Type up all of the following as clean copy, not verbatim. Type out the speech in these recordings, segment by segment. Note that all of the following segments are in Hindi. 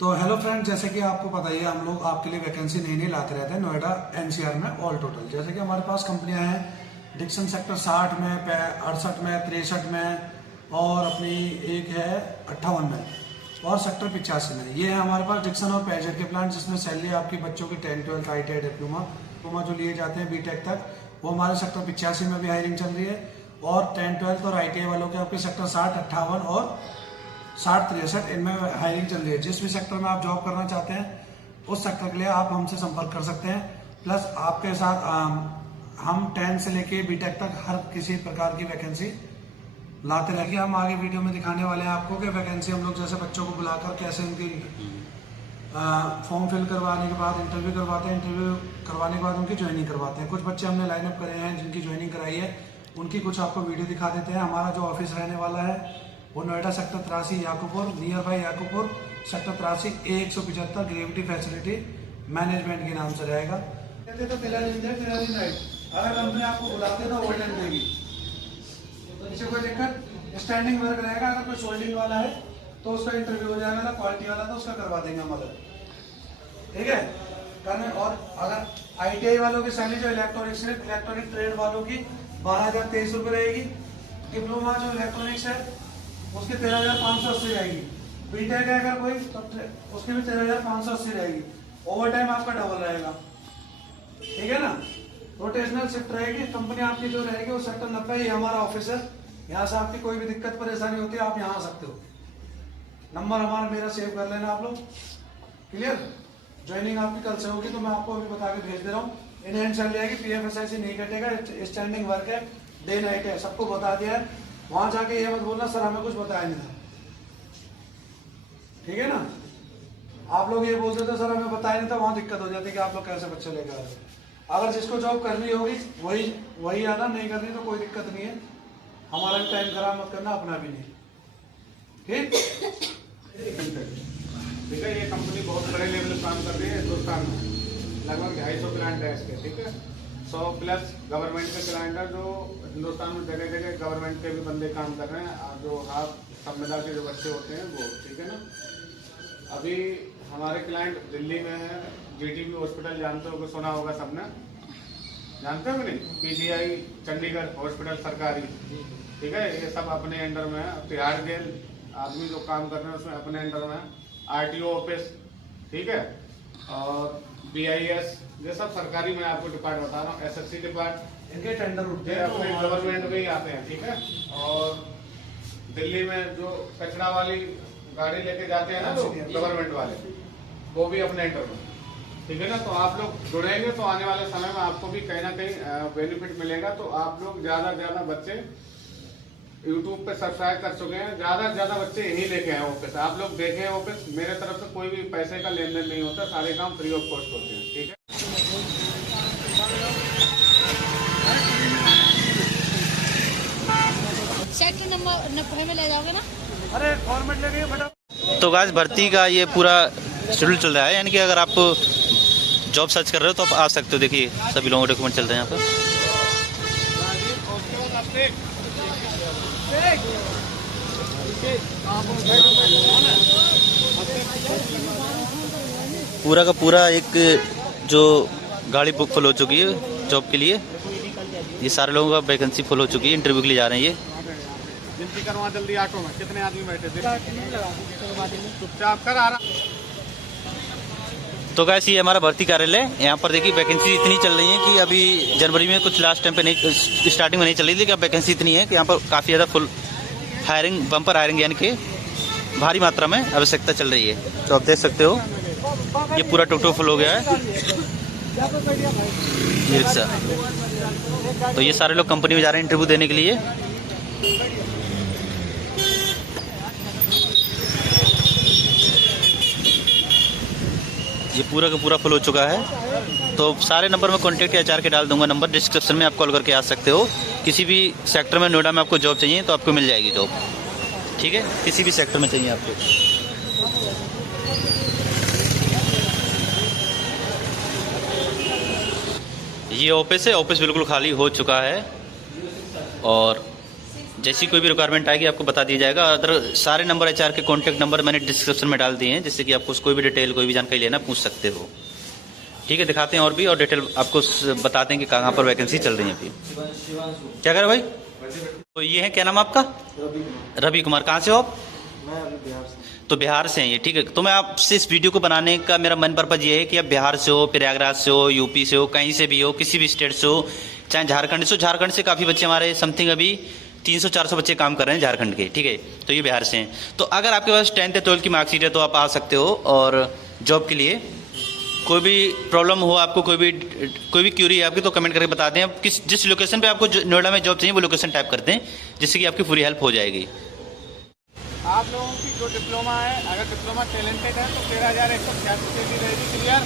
तो हेलो फ्रेंड, जैसे कि आपको पता ही है, हम लोग आपके लिए वैकेंसी नई नई लाते रहते हैं नोएडा एनसीआर में ऑल टोटल। जैसे कि हमारे पास कंपनियां हैं डिक्सन सेक्टर 60 में, 68 में, 63 में और अपनी एक है 58 में और सेक्टर 85 में। ये है हमारे पास डिक्सन और पैजर के प्लांट, जिसमें सैलरी आपकी बच्चों की 10, 12, ITI, डिप्लोमा जो लिए जाते हैं बीटेक तक, वो हमारे सेक्टर 85 में भी हायरिंग चल रही है। और 10, 12 और ITI वालों के आपके सेक्टर 60, 58 और 60, 63 इनमें हायरिंग चल रही है। जिस भी सेक्टर में आप जॉब करना चाहते हैं उस सेक्टर के लिए आप हमसे संपर्क कर सकते हैं। प्लस आपके साथ हम 10 से लेके बीटेक तक हर किसी प्रकार की वैकेंसी लाते रहेंगे। हम आगे वीडियो में दिखाने वाले हैं आपको कि वैकेंसी हम लोग जैसे बच्चों को बुलाकर कैसे उनकी फॉर्म फिल करवाने के बाद इंटरव्यू करवाते हैं, इंटरव्यू करवाने के बाद उनकी ज्वाइनिंग करवाते हैं। कुछ बच्चे हमने लाइनअप करे हैं जिनकी ज्वाइनिंग कराई है, उनकी कुछ आपको वीडियो दिखा देते हैं। हमारा जो ऑफिस रहने वाला है वो Noida sector 83 Yakupur, nearby Yakupur sector 83 A175 gravity facility management के नाम से रहेगा। कहते तो अगर कंपनी आपको बुलाते तो ओवर टाइम देगी, इससे कोई दिक्कत। स्टैंडिंग वर्क रहेगा। अगर कोई सोल्डिंग वाला है तो उसका इंटरव्यू हो जाएगा, ना क्वालिटी वाला तो उसका करवा देंगे हम अलग, ठीक है करने। और अगर ITI वालों की सैलरी जो इलेक्ट्रॉनिक ट्रेड वालों की 12,023 रुपये रहेगी। डिप्लोमा जो इलेक्ट्रॉनिक्स है उसकी 13,580 रहेगी। बीटेक है अगर कोई तो उसकी भी 13,580 रहेगी। ओवर टाइम आपका डबल रहेगा, ठीक है ना। रोटेशनल शिफ्ट रहेगी। कंपनी आपकी जो रहेगी वो सेक्टर 90, ये हमारा ऑफिस है। यहाँ से आपकी कोई भी दिक्कत परेशानी होती है आप यहाँ आ सकते हो। नंबर हमारा मेरा सेव कर लेना आप लोग, क्लियर। ज्वाइनिंग आपकी कल से होगी तो मैं आपको अभी बता के भेज दे रहा हूँ। इन हैंड चल जाएगी, PFSIC नहीं कटेगा, स्टैंडिंग वर्क है, डे नाइट है, सबको बता दिया है। वहां जाके ये मत बोलना सर हमें कुछ बताया नहीं था, ठीक है ना। आप लोग ये बोलते थे सर हमें बताया नहीं था, वहां दिक्कत हो जाती कि आप लोग कैसे बच्चे लेकर आ रहे। अगर जिसको जॉब करनी होगी वही आना, नहीं करनी तो कोई दिक्कत नहीं है। हमारा भी टाइम खराब मत करना, अपना भी नहीं, ठीक है। ये कंपनी बहुत बड़े लेवल पर काम कर रही है हिंदुस्तान में, लगभग 250 प्लांट है इसके, ठीक है। 100+ गवर्नमेंट के क्लाइंट है, जो हिंदुस्तान में जगह जगह गवर्नमेंट के भी बंदे काम कर रहे हैं, जो हाफ संविदा के जो बच्चे होते हैं वो, ठीक है ना। अभी हमारे क्लाइंट दिल्ली में है, GTB हॉस्पिटल जानते हो, सुना होगा सबने, जानते हो कि नहीं। PGI चंडीगढ़ हॉस्पिटल सरकारी, ठीक है, ये सब अपने अंडर में है। तिहाड़ जेल आदमी जो काम कर रहे हैं उसमें अपने अंडर में है। RTO ऑफिस, ठीक है, और BIS, ये सब सरकारी में आपको डिपार्ट बता रहा हूँ। SSC डिपार्ट, इनके टेंडर उठते हैं अपने गवर्नमेंट में ही आते हैं, ठीक है। और दिल्ली में जो कचरा वाली गाड़ी लेके जाते हैं ना तो गवर्नमेंट वाले, वो भी अपने अंडर में, ठीक है ना। तो आप लोग जुड़ेंगे तो आने वाले समय में आपको भी कहीं ना कहीं बेनिफिट मिलेगा। तो आप लोग ज्यादा से ज्यादा बच्चे YouTube पे सब्सक्राइब कर चुके हैं, ज्यादा से ज्यादा बच्चे यही लेके आए ऑफिस। आप लोग देखें ऑफिस, मेरे तरफ से कोई भी पैसे का लेन देन नहीं होता, सारे काम फ्री ऑफ कॉस्ट होते हैं, ठीक है। सेक्टर नंबर 90 में ले जाओगे ना। अरे फॉर्मेट लगे फटा। तो गाइस भर्ती का ये पूरा शेड्यूल चल रहा है, यानी कि अगर आप जॉब सर्च कर रहे हो तो आप आ सकते हो। देखिए सभी लोगों के डॉक्यूमेंट चलते हैं यहाँ पर। पूरा का पूरा एक जो गाड़ी बुक फुल हो चुकी है जॉब के लिए। ये सारे लोगों का वैकेंसी फुल हो चुकी है, इंटरव्यू के लिए जा रहे हैं ये। गिनती करवा जल्दी, ऑटो में कितने आदमी बैठे थे, चुपचाप कर आ रहा। तो गाइस ये हमारा भर्ती कार्यालय, यहाँ पर देखिए वैकेंसी इतनी चल रही है कि अभी जनवरी में कुछ लास्ट टाइम पे नहीं, स्टार्टिंग में नहीं चल रही थी, लेकिन अब वैकेंसी इतनी है कि यहाँ पर काफ़ी ज़्यादा फुल हायरिंग, बम्पर हायरिंग, यानी कि भारी मात्रा में आवश्यकता चल रही है। तो आप देख सकते हो ये पूरा टोटो फुल हो गया है ये रिक्शा। तो ये सारे लोग कंपनी में जा रहे हैं इंटरव्यू देने के लिए। ये पूरा का पूरा फुल हो चुका है। तो सारे नंबर में कॉन्टैक्ट HR के डाल दूंगा, नंबर डिस्क्रिप्शन में आप कॉल करके आ सकते हो। किसी भी सेक्टर में नोएडा में आपको जॉब चाहिए तो आपको मिल जाएगी जॉब, ठीक है, किसी भी सेक्टर में चाहिए आपको। ये ऑफिस है, ऑफिस बिल्कुल खाली हो चुका है और जैसी कोई भी रिक्वायरमेंट आएगी आपको बता दिया जाएगा। अदर सारे नंबर एचआर के कॉन्टैक्ट नंबर मैंने डिस्क्रिप्शन में डाल दिए हैं, जिससे कि आपको कोई भी डिटेल कोई भी जानकारी लेना पूछ सकते हो। ठीक है, दिखाते हैं और भी, और डिटेल आपको बताते हैं कि कहाँ पर वैकेंसी चल रही है अभी। क्या कर रहे भाई? तो ये है, क्या नाम आपका? रवि कुमार। कहाँ से हो आप? मैं अभी बिहार से। तो बिहार से हैं ये, ठीक है। तो मैं आपसे इस वीडियो को बनाने का मेरा मन पर्पज ये है कि आप बिहार से हो, प्रयागराज से हो, यूपी से हो, कहीं से भी हो, किसी भी स्टेट से हो, चाहे झारखंड से हो। झारखंड से काफ़ी बच्चे हमारे समथिंग अभी 300-400 बच्चे काम कर रहे हैं झारखंड के, ठीक है। तो ये बिहार से हैं। तो अगर आपके पास 10th या 12th की मार्कशीट है तो आप आ सकते हो, और जॉब के लिए कोई भी प्रॉब्लम हो आपको, कोई भी क्यूरी है आपकी, तो कमेंट करके बता दें। आप जिस लोकेशन पे आपको नोएडा में जॉब चाहिए वो लोकेशन टाइप करते हैं, जिससे कि आपकी पूरी हेल्प हो जाएगी। आप लोगों की जो डिप्लोमा है, अगर डिप्लोमा टैलेंटेड है तो 13,186 की रहेगी। क्लियर?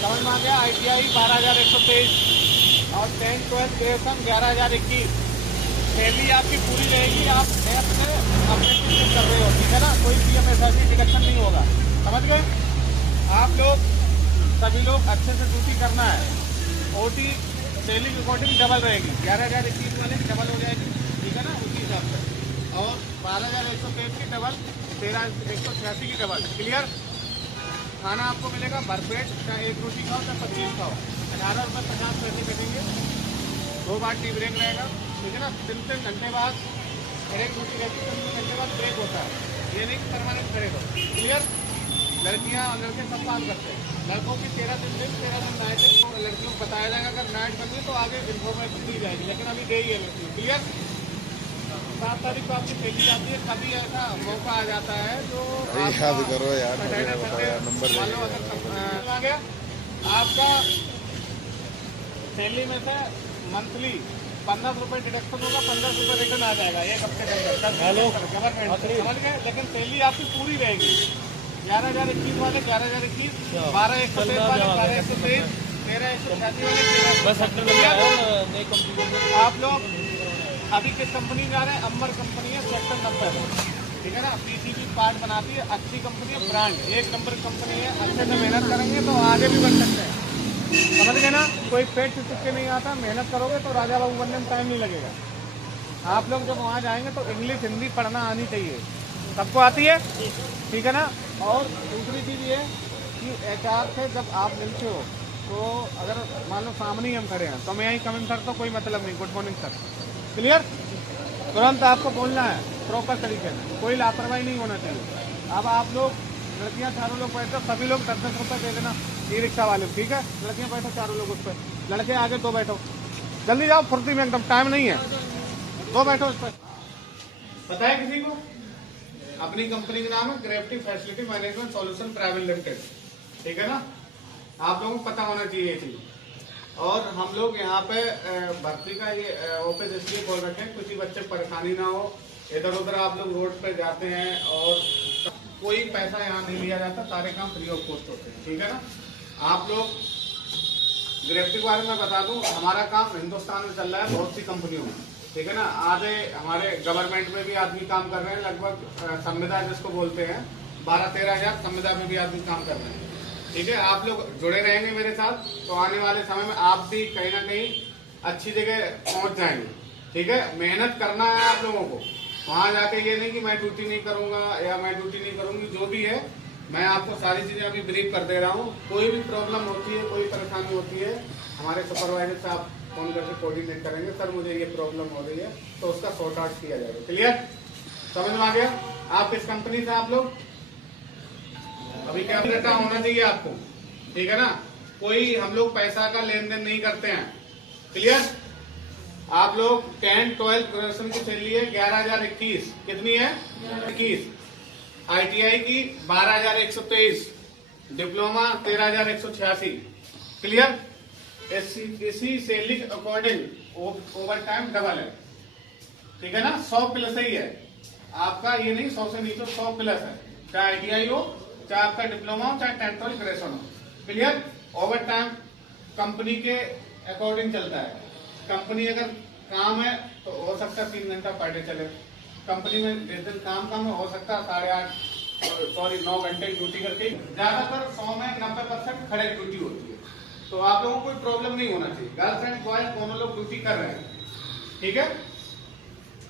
समझ में आ गया? ITI 12,123 और 10th 12th ग्रेजुएशन 11,021। सैलरी आपकी पूरी रहेगी। आप ऐप से अपने कर रहे हो, ठीक है ना? कोई PMSRC डिडक्शन नहीं होगा। समझ गए? आप लोग सभी लोग अच्छे से ड्यूटी करना है। OT सैलरी रिकॉर्डिंग डबल रहेगी, 11,021 वाले की डबल हो जाएगी, ठीक है ना? उसी हिसाब से। और 12,123 की डबल, 13,186 की डबल। क्लियर? खाना आपको मिलेगा भरपेट, चाहे 1 रोटी खाओ चाहे 25 खाओ। 18 रुपये 50 पैसे कटेंगे। 2 बार टी ब्रेक रहेगा, ठीक है ना? 3 घंटे बाद एक रोटी रहती है, 3 घंटे बाद ब्रेक होता है। ये नहीं कि परमानेंट करेगा। क्लियर? लड़कियां और लड़के सब काम करते हैं। लड़कों की 13 दिन नाइट है, तो लड़कियों को बताया जाएगा अगर नाइट करनी है तो आगे इन्फॉर्मेशन दी जाएगी, लेकिन अभी दे ही है लड़कियों। क्लियर? 7 तारीख को आपकी सैलरी जाती है। कभी ऐसा मौका आ जाता है जो याद करो यार, नंबर आ गया आपका सैलरी में से मंथली 15 रुपये डिडक्शन होगा, 15 रुपये रिटर्न आ जाएगा एक हफ्ते के अंदर। हेलो गवर्नमेंट, समझ गए? लेकिन सैलरी आपकी पूरी रहेगी। 11,021 वाले 11,021, 12,123 वाले 12,123, 13,186 वाले। आप लोग अभी किस कंपनी जा रहे हैं? अमर कंपनी है, सेक्टर 90, ठीक है ना? PCB पार्ट बनाती है, अच्छी कंपनी है, ब्रांड 1 नंबर कंपनी है। अच्छे से मेहनत करेंगे तो आगे भी बढ़ सकते हैं। समझ गए ना? कोई पेट से चुपके नहीं आता। मेहनत करोगे तो राजा बाबू बनने में टाइम नहीं लगेगा। आप लोग जब वहाँ जाएंगे तो इंग्लिश हिंदी पढ़ना आनी चाहिए। सबको आती है, ठीक है ना? और दूसरी चीज़ ये कि HR से जब आप मिलते हो तो अगर मान लो सामने ही हम खड़े हैं तो मैं यहीं कमेंट सर तो कोई मतलब नहीं, गुड मॉर्निंग सर। क्लियर? तुरंत आपको बोलना है प्रॉपर तरीके से, कोई लापरवाही नहीं होना चाहिए। अब आप लोग लड़कियां चारों लोग बैठो, सभी लोग 10-10 रुपये दे देना ई रिक्शा वाले, ठीक है? लड़कियां बैठो चारों लोग उस पर, लड़के आगे 2 बैठो, जल्दी जाओ, फुर्ती में एकदम, टाइम नहीं है, 2 बैठो उस पर। पता है किसी को? अपनी कंपनी का नाम है gravity facility management solution private limited, ठीक है ना? आप लोगों को पता होना चाहिए ये चीज। और हम लोग यहाँ पे भर्ती का ये ऑफिस इसलिए खोल रखे हैं किसी बच्चे परेशानी ना हो। इधर उधर आप लोग रोड पे जाते हैं और कोई पैसा यहाँ नहीं लिया जाता, सारे काम फ्री ऑफ कॉस्ट होते हैं, ठीक है ना? आप लोग ग्रेविटी के बारे में बता दूं, हमारा काम हिंदुस्तान में चल रहा है बहुत सी कंपनियों में, ठीक है ना? आधे हमारे गवर्नमेंट में भी आदमी काम कर रहे हैं, लगभग संविदा जिसको बोलते हैं 12-13 हजार संविदा में भी आदमी काम कर रहे हैं, ठीक है? आप लोग जुड़े रहेंगे मेरे साथ तो आने वाले समय में आप भी कहीं ना कहीं अच्छी जगह पहुंच जाएंगे, ठीक है? मेहनत करना है आप लोगों को। वहां जाके ये नहीं कि मैं ड्यूटी नहीं करूंगा या मैं ड्यूटी नहीं करूंगी, जो भी है मैं आपको सारी चीजें अभी ब्रीफ कर दे रहा हूँ। कोई भी प्रॉब्लम होती है, कोई परेशानी होती है, हमारे सुपरवाइजर से आप फोन करके कोऑर्डिनेट करेंगे, सर मुझे ये प्रॉब्लम हो रही है, तो उसका सॉर्ट आउट किया जाएगा। क्लियर? समझ में आ गया? आप किस कंपनी से आप लोग अभी क्या डेटा होना चाहिए आपको, ठीक है ना? कोई हम लोग पैसा का लेन देन नहीं करते हैं। क्लियर? आप लोग 10-12 ग्रेजुएशन की सैलरी है 11,021, कितनी है? 21। ITI की 12,123, डिप्लोमा 13,186। क्लियर? इसी सैलरी के अकॉर्डिंग ओवर टाइम डबल है, ठीक है ना? 100 प्लस ही है आपका, ये नहीं 100 से नीचे, 100 प्लस है, चाहे ITI हो, चाहे आपका डिप्लोमा हो, चाहे 10-12 ग्रेजुएशन हो। क्लियर? ओवर टाइम कंपनी के अकॉर्डिंग चलता है। कंपनी अगर काम है तो हो सकता है 3 घंटा पर डे चले, कंपनी में जिस दिन काम कम है हो सकता है 9 घंटे की ड्यूटी करके, ज्यादातर 100 में 90% खड़े ड्यूटी होती है। तो आप लोगों को कोई प्रॉब्लम नहीं होना चाहिए। गर्ल्स एंड बॉयज दोनों लोग ड्यूटी कर रहे हैं, ठीक है?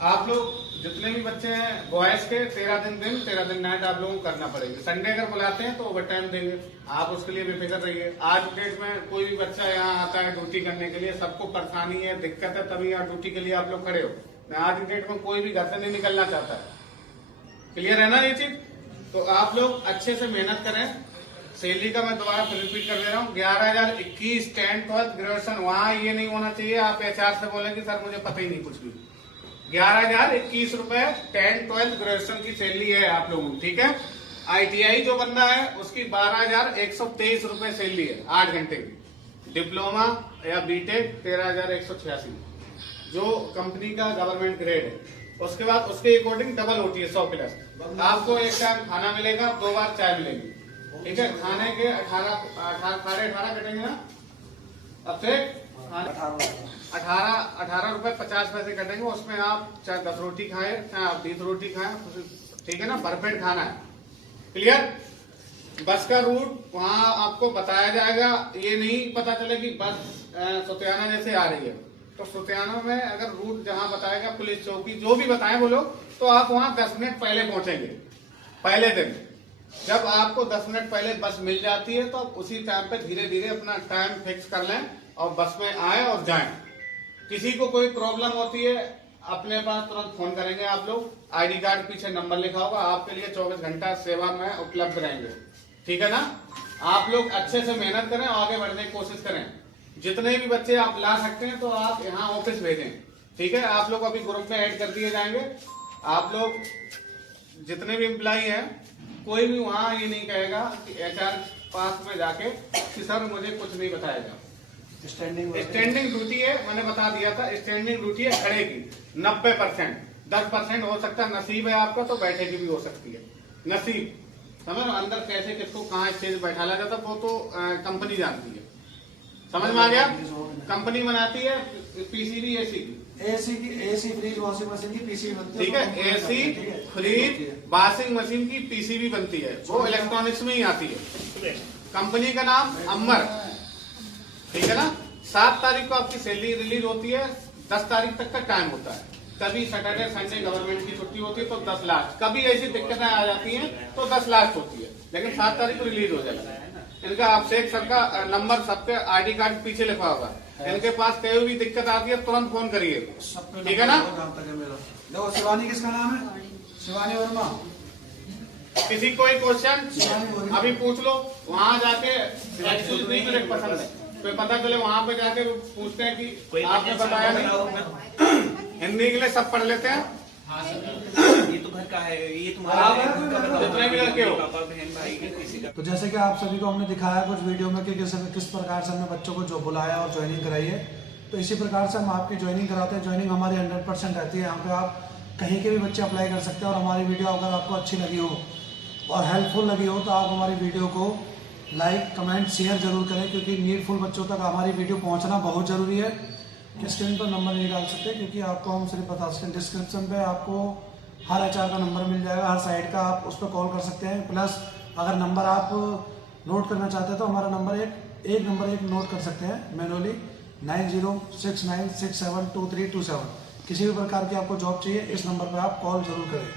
आप लोग जितने भी बच्चे हैं बॉयज के 13 दिन नाइट आप लोगों को करना पड़ेगा। संडे अगर बुलाते हैं तो ओवर टाइम देंगे, आप उसके लिए बेफिक्र रहिए। आज डेट में कोई भी बच्चा यहाँ आता है ड्यूटी करने के लिए, सबको परेशानी है, दिक्कत है, तभी यहाँ ड्यूटी के लिए आप लोग खड़े हो। आज डेट में कोई भी घर से नहीं निकलना चाहता है। क्लियर है ना ये चीज? तो आप लोग अच्छे से मेहनत करें। सैलरी का मैं दोबारा रिपीट कर दे रहा हूँ, 11,021 10th 12th ग्रेजुएशन। वहां ये नहीं होना चाहिए आप HR से बोलें कि सर मुझे पता ही नहीं कुछ भी। 11,021 रुपए 10th 12th ग्रेजुएशन की सैलरी है आप लोगों की, ठीक है। ITI जो बंदा है उसकी 12,123 रुपए सैलरी है 8 घंटे की। डिप्लोमा या बीटेक 13,186 जो कंपनी का गवर्नमेंट ग्रेड है। उसके बाद उसके अकॉर्डिंग डबल होती है 100+। आपको एक टाइम खाना मिलेगा, 2 बार चाय मिलेगी, ठीक है। खाने के 18 कटेंगे ना, अब से 18 रुपए 50 पैसे कटेंगे। उसमें आप चाहे 10 रोटी खाए चाहे आप 20 रोटी खाएं, ठीक है ना। परफेक्ट खाना है, क्लियर। बस का रूट वहां आपको बताया जाएगा। ये नहीं पता चले कि बस सुतियाना जैसे आ रही है, तो सुतियाना में अगर रूट जहां बताएगा पुलिस चौकी जो भी बताए वो लोग, तो आप वहां 10 मिनट पहले पहुंचेंगे। पहले दिन जब आपको 10 मिनट पहले बस मिल जाती है तो आप उसी टाइम पे धीरे धीरे अपना टाइम फिक्स कर लें और बस में आए और जाएं। किसी को कोई प्रॉब्लम होती है अपने पास तुरंत फोन करेंगे आप लोग। ID कार्ड पीछे नंबर लिखा होगा, आपके लिए 24 घंटा सेवा में उपलब्ध रहेंगे, ठीक है ना। आप लोग अच्छे से मेहनत करें और आगे बढ़ने की कोशिश करें। जितने भी बच्चे आप ला सकते हैं तो आप यहाँ ऑफिस भेजें, ठीक है। आप लोग अभी ग्रुप में ऐड कर दिए जाएंगे। आप लोग जितने भी एम्प्लॉई हैं, कोई भी वहां ये नहीं कहेगा कि HR पास में जाके कि सर मुझे कुछ नहीं बताएगा। स्टैंडिंग ड्यूटी है, मैंने बता दिया था। स्टैंडिंग ड्यूटी है खड़े की 90%। 10% हो सकता है नसीब है आपका तो बैठे की भी हो सकती है, नसीब। समझ लो अंदर कैसे किसको कहाँ स्टेज बैठाला जाता वो तो कंपनी जानती है। समझ में आ गया? कंपनी बनाती है PCB AC fridge washing machine की PCB बनती है, ठीक है। AC फ्रिज वॉशिंग मशीन की PCB बनती है, वो इलेक्ट्रॉनिक्स में ही आती है। कंपनी का नाम अमर, ठीक है ना। 7 तारीख को आपकी सैलरी रिलीज होती है, 10 तारीख तक का टाइम होता है। कभी सैटरडे संडे गवर्नमेंट की छुट्टी होती है तो 10 लाख, कभी ऐसी दिक्कतें आ जाती हैं तो 10 लाख होती है, लेकिन 7 तारीख को रिलीज हो जाएगा। इनका अभिषेक सर का नंबर सबके ID कार्ड पीछे लिखा होगा। इनके पास कोई भी दिक्कत आती है तुरंत फोन करिए, ठीक है ना। देखो शिवानी किसका नाम है? शिवानी वर्मा। किसी कोई क्वेश्चन अभी पूछ लो, वहाँ जाके नहीं मुझे पसंद है तो पता चले वहाँ पे जाके पूछते हैं कि आपने बताया नहीं। हिंदी इंग्लिश सब पढ़ लेते हैं। ये तो घर का है, ये तुम्हारा जितने भी लड़के हो। बहन भाई किसी का। तो जैसे कि आप सभी को हमने दिखाया कुछ वीडियो में कि किस प्रकार से हमने बच्चों को जो बुलाया और ज्वाइनिंग कराई है, तो इसी प्रकार से हम आपकी ज्वाइनिंग कराते हैं। ज्वाइनिंग हमारी 100% रहती है। यहाँ पे आप कहीं के भी बच्चे अप्लाई कर सकते हैं। और हमारी वीडियो अगर आपको अच्छी लगी हो और हेल्पफुल लगी हो तो आप हमारी वीडियो को लाइक कमेंट शेयर जरूर करें, क्योंकि नीडफुल बच्चों तक हमारी वीडियो पहुँचना बहुत ज़रूरी है। स्क्रीन पर नंबर नहीं डाल सकते क्योंकि आपको हम सिर्फ बता सकते हैं। डिस्क्रिप्शन पे आपको हर HR का नंबर मिल जाएगा, हर साइट का, आप उस पर कॉल कर सकते हैं। प्लस अगर नंबर आप नोट करना चाहते हैं तो हमारा नंबर एक नंबर नोट कर सकते हैं मैनुअली, 9069672327। किसी भी प्रकार की आपको जॉब चाहिए इस नंबर पर आप कॉल जरूर करें।